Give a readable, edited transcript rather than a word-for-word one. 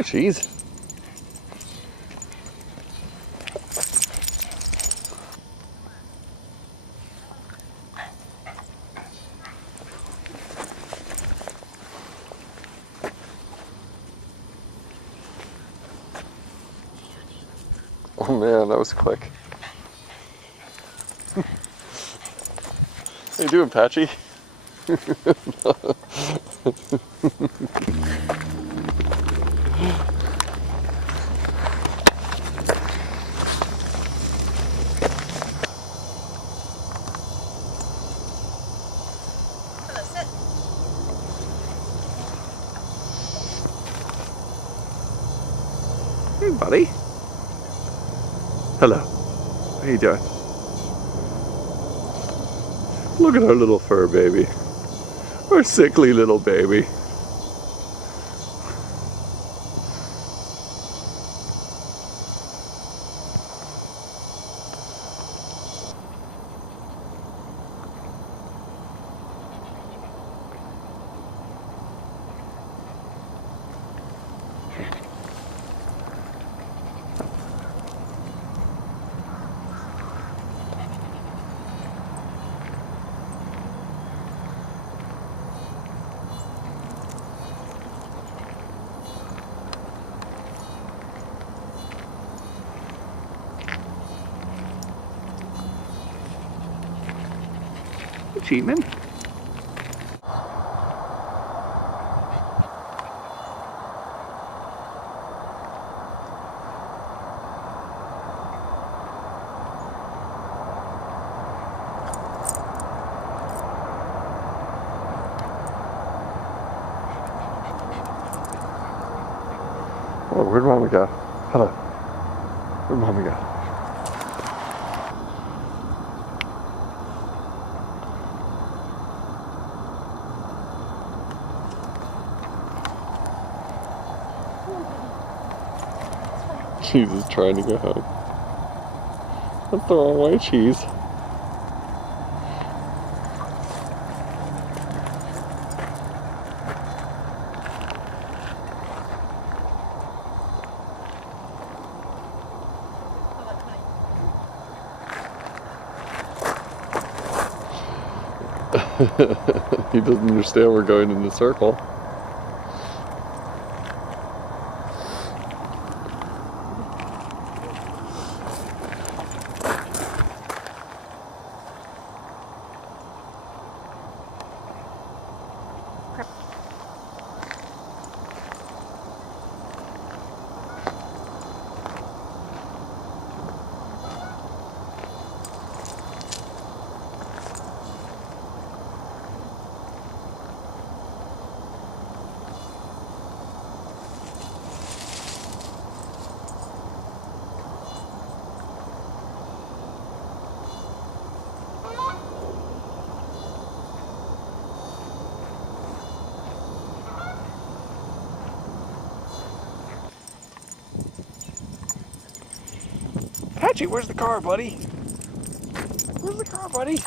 Hi, cheese. Oh man, that was quick. How you doing, Patchy? Hey, buddy. Hello. How you doing? Look at our little fur baby. Our sickly little baby. Cheatman. Oh, where'd Mommy go? Hello. Where'd Mommy go? Cheese is trying to go home. Don't throw away Cheese. He doesn't understand we're going in the circle. Patchy, where's the car, buddy? Where's the car, buddy?